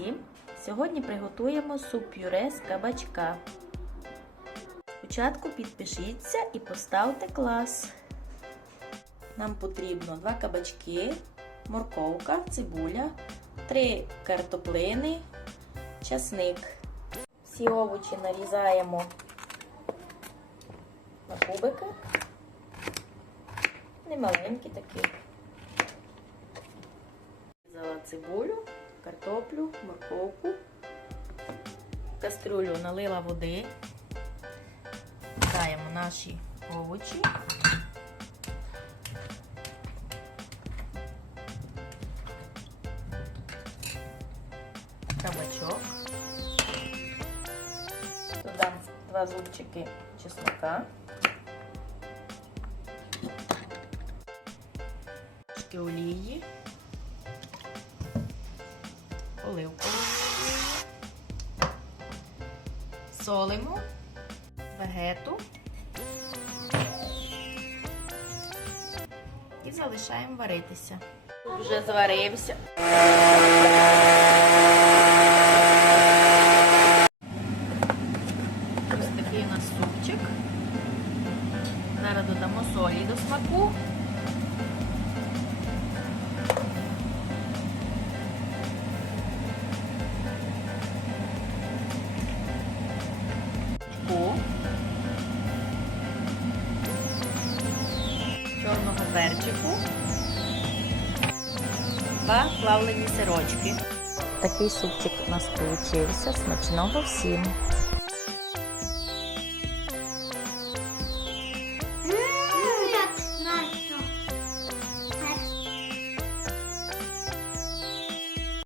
всім! Сьогодні приготуємо суп-пюре з кабачка. Спочатку підпишіться і поставте клас. Нам потрібно 2 кабачки, морковка, цибуля, 3 картоплини, часник. Всі овочі нарізаємо на кубики. Немаленькі такі. Взяла цибулю, картоплю, морковку. В кастрюлю налила води. Даємо наші овочі. Кабачок. Додам два зубчики чеснока. Олії. Оливку. Солимо, вегету і залишаємо варитися. Вже зварився. Ось такий у нас супчик. Зараз додамо солі до смаку. Чорного перчику, два плавлені сирочки. Такий супчик у нас вийшов. Смачного всім!